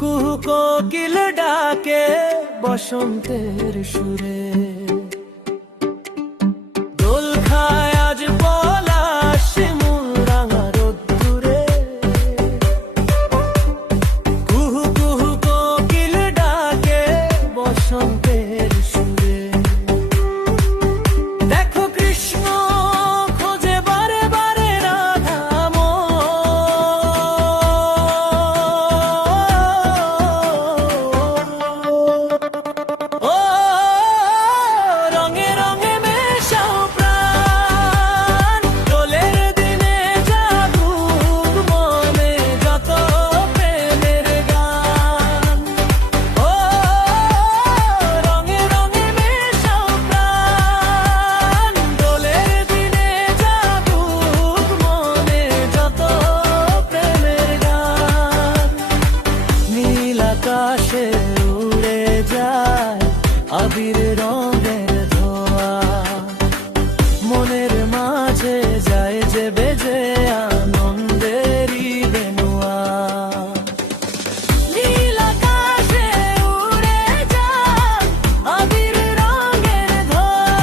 কুহু কোকিল ডাকে বসন্তের সুরে, দোল খায় আজ পলাশ শিমুল রাঙা রোদ্দুরে। কুহু কুহু কোকিল ডাকে বসন্তের সুরে। দেখো কৃষ্ণ খোঁজে বারে বারে রাধা ও রঙে রঙে মেশাও প্রাণ, দোলের দিনে জাগুক মনে যত প্রেমের গান। ও রঙে রঙে মেশাও প্রাণ, দোলের দিনে জাগুক মনে যত প্রেমের গান। নীল আকাশে উড়ে যায় আবির রঙের ধোয়া, মনের মাঝে যায় যে বেজে আনন্দেরই বেনুয়া। নীল আকাশে উড়ে যায় আবির রঙের ধোয়া,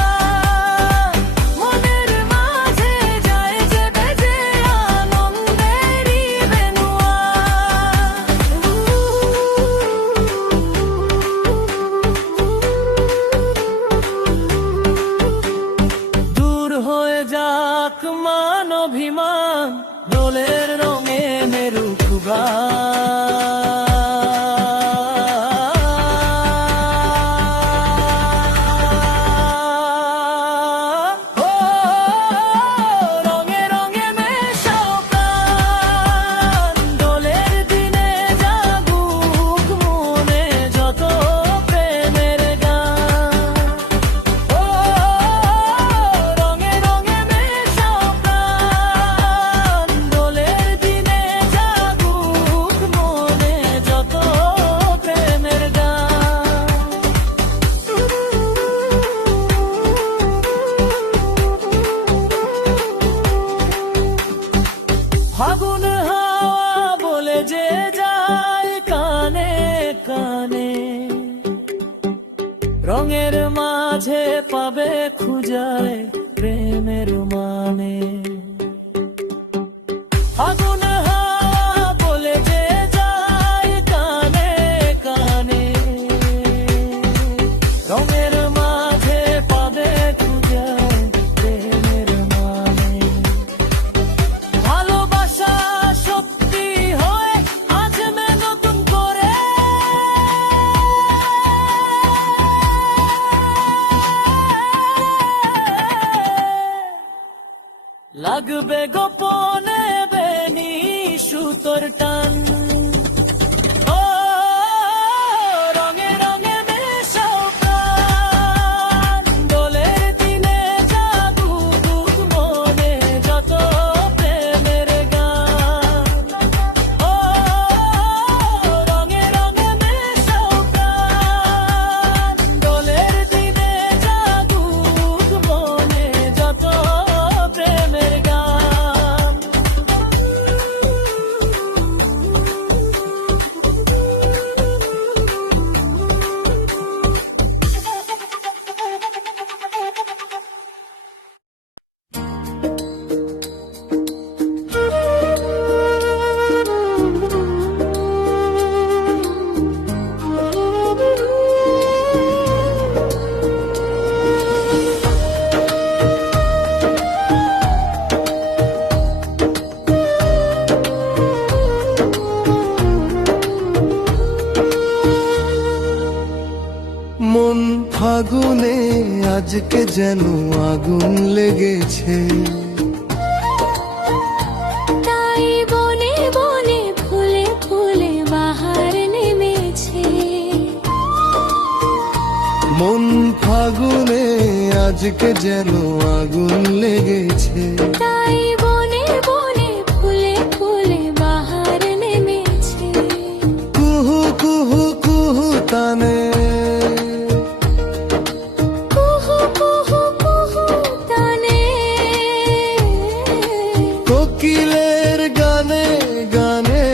মনের মাঝে যায় যে বেজে আনন্দেরই বেনুয়া। দূর হয়ে যাক মান অভিমান, দোলের রঙে মেরুক ও রঙে রঙে মেশাও প্রাণ, দোলের দিনে জাগুক মনে যত প্রেমের গান। ও রঙে রঙে মেশাও প্রাণ, দোলের দিনে জাগুক মনে যত প্রেমের গান। ফাগুন হাওয়া বলে যে যায় কানে কানে, রঙের মাঝে পাবে খুঁজায় প্রেমের মানে। ফাগুন হাওয়া বলে যে যায় কানে কানে, রঙের মাঝে পাবে খুঁজায় প্রেমের মানে। ভালোবাসা সত্যি হয় আজ মে নতুন করে, লাগবে গোপনে বেনি সুতোর টান। ও রঙে রঙে মেশাও প্রাণ, দোলের দিনে জাগুক মনে যত প্রেমের গান। ও রঙে রঙে মেশাও প্রাণ, দোলের দিনে জাগুক মনে যত প্রেমের গান। মন ফাগুনে আজকে যেন আগুন লেগেছে, তাই বনে বনে ফুলে ফুলে বাহার নেমেছে। মন ফাগুনে আজকে যেন আগুন লেগেছে। তাই বনে বনে ফুলে ফুলে বাহার নেমেছে। কুহু কুহু কুহু তানে, কুহু কুহু কুহু তানে, কোকিলের গানে গানে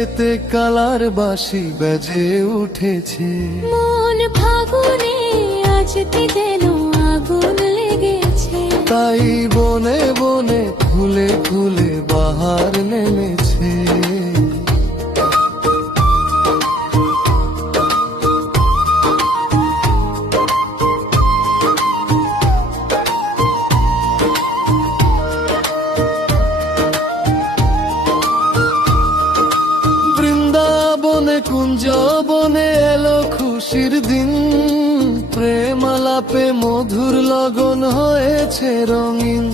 পেতে কালার বাঁশি বেজে উঠেছে। মন ফাগুনে আজকে যেন আগুন লেগেছে। তাই বনে বনে ফুলে ফুলে বাহার নেমেছে। বৃন্দাবনে কুঞ্জ বনে এলো খুশির দিন, প্রেম আলাপে মধুর লগন হয়েছে রঙিন।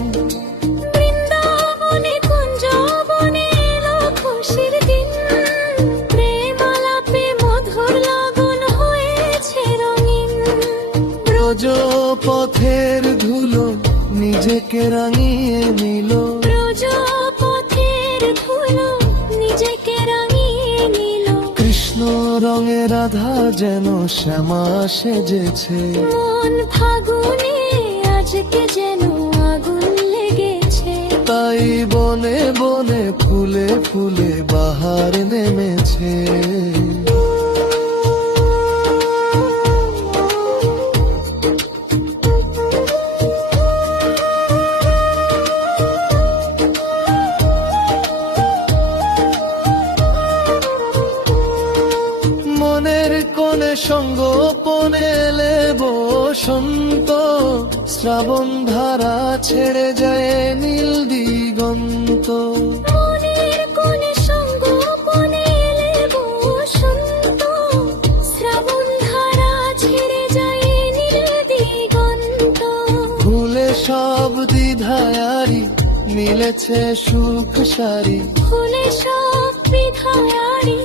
বৃন্দাবনে কুঞ্জ বনে এলো খুশির দিন, প্রেম আলাপে মধুর লগন হয়েছে রঙিন। ব্রজ পথের ধুলো নিজেকে রাঙিয়ে নিল। ব্রজ পথের ধুলো নিজেকে রাঙিয়ে নিল। কৃষ্ণ রঙে রাধা যেন শ্যামা সেজেছে। মন ফাগুনে আজকে যেন আগুন লেগেছে। তাই বনে বনে ফুলে ফুলে বাহার নেমেছে। মনের কোণে সঙ্গোপনে এলে বসন্ত, শ্রাবণ ধারা ছেড়ে যায় নীল দিগন্ত। মনের কোণে সঙ্গোপনে এলে বসন্ত, শ্রাবণ ধারা ছেড়ে যায় নীল দিগন্ত। ভুলে সব দ্বিধায়ারি মিলেছে সুখ সারি। ফুলে সব বিধায়ারি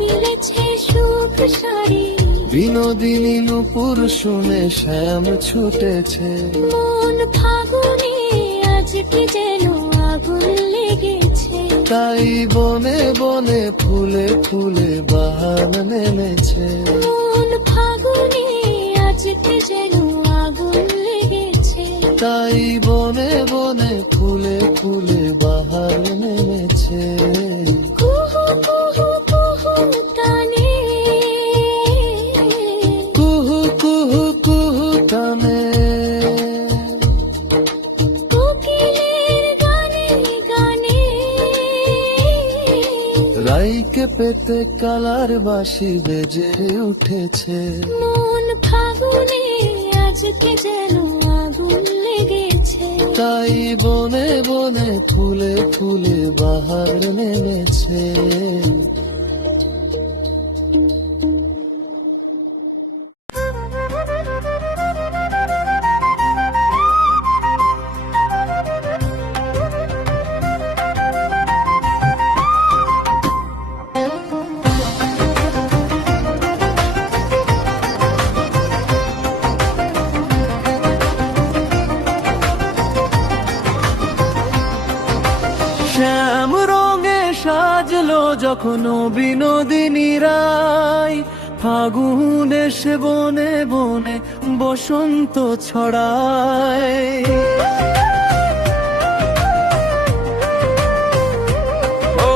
মিলেছে সুখ সারি। বিনোদিনী নূপুর শুনে শ্যাম ছুটেছে। মন ফাগুনে আজকে যেন আগুন লেগেছে। তাই বনে বনে ফুলে ফুলে বাহার নেমেছে। মন ফাগুনে আজকে যেন আগুন লেগেছে। তাই বনে বনে ফুলে ফুলে বাহার নেমেছে। কুহু কুহু কুহু টানে, কুহু কুহু কুহু টানে। কোকিলের গানে গানে। রাইকে পেতে কালার বাঁশি বেজে উঠেছে। মন ফাগুনে আজকে যেন আগুন লেগেছে। তাই বনে বনে ফুলে ফুলে বাহার নেমেছে। শ্যাম রঙে সাজলো যখন বিনোদিনী রায়, ফাগুন এসে বনে বনে বসন্ত ছড়ায়। ও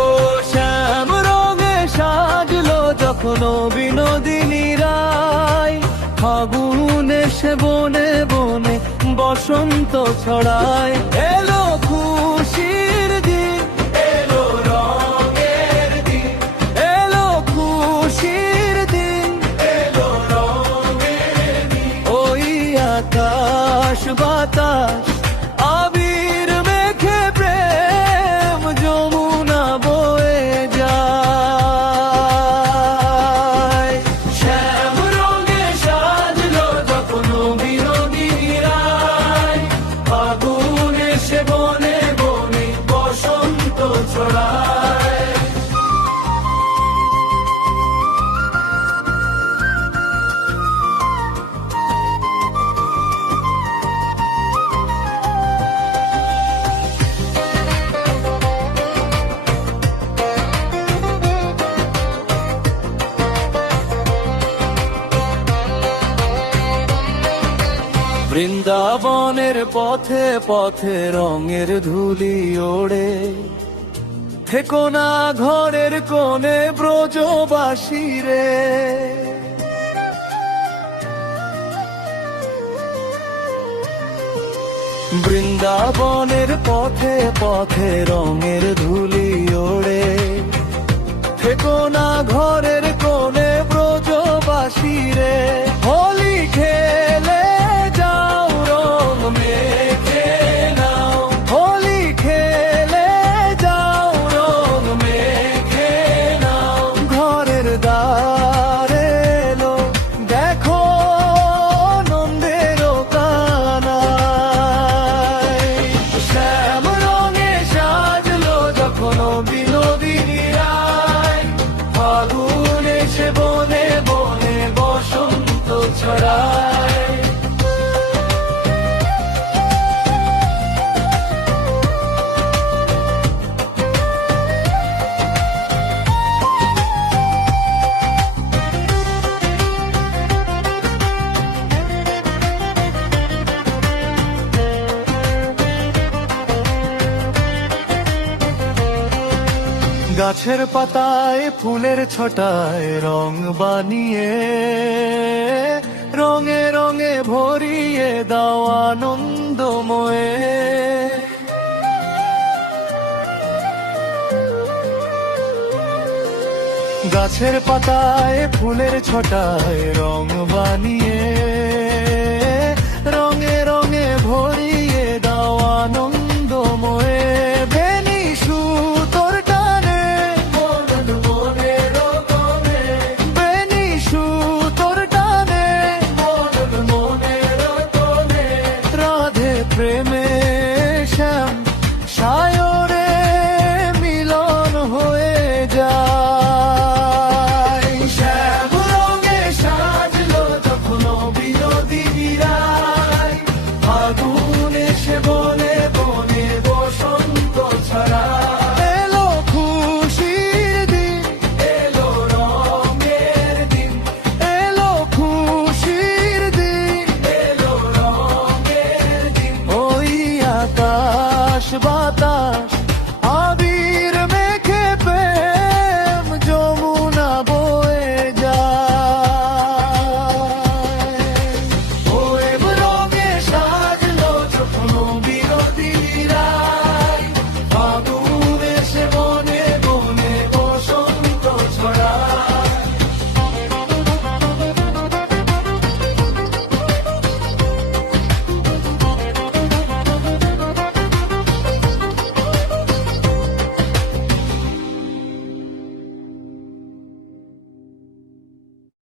শ্যাম রঙে সাজলো যখন বিনোদিনী রায়, ফাগুন এসে বনে বনে বসন্ত ছড়ায়। এলো খুশির দিন, এলো রঙের দিন, এলো খুশির দিন, এলো রঙের দিন। ওই আকাশ বাতাস আবির মেখে প্রেম যমুনা বয়ে যায়। শ্যাম রঙে সাজলো যখন বিনোদিনী রায়, ফাগুন এসে বনে বনে বসন্ত ছড়ায়। বৃন্দাবনের পথে পথে রঙের ধুলি ওড়ে, থেকো না ঘরের কোণে ব্রজবাসী রে। বৃন্দাবনের পথে পথে রঙের ধুলি ওড়ে, থেকো না ঘরের কোণে ব্রজবাসী রে। হোলি খেলে যাও রং মেখে নাও, হোলি খেলে যাও রং মেখে নাও। ঘরের দ্বারে এলো দেখো নন্দের কানাই, শ্যাম রঙে সাজলো যখন বিনোদিনী রায়। ফাগুন এসে বনে বনে বসন্ত ছড়ায়। গাছের পাতায় ফুলের ছটায় রং বানিয়ে, রঙে রঙে ভরিয়ে দাও আনন্দময়ে। গাছের পাতায় ফুলের ছটায় রং বানিয়ে,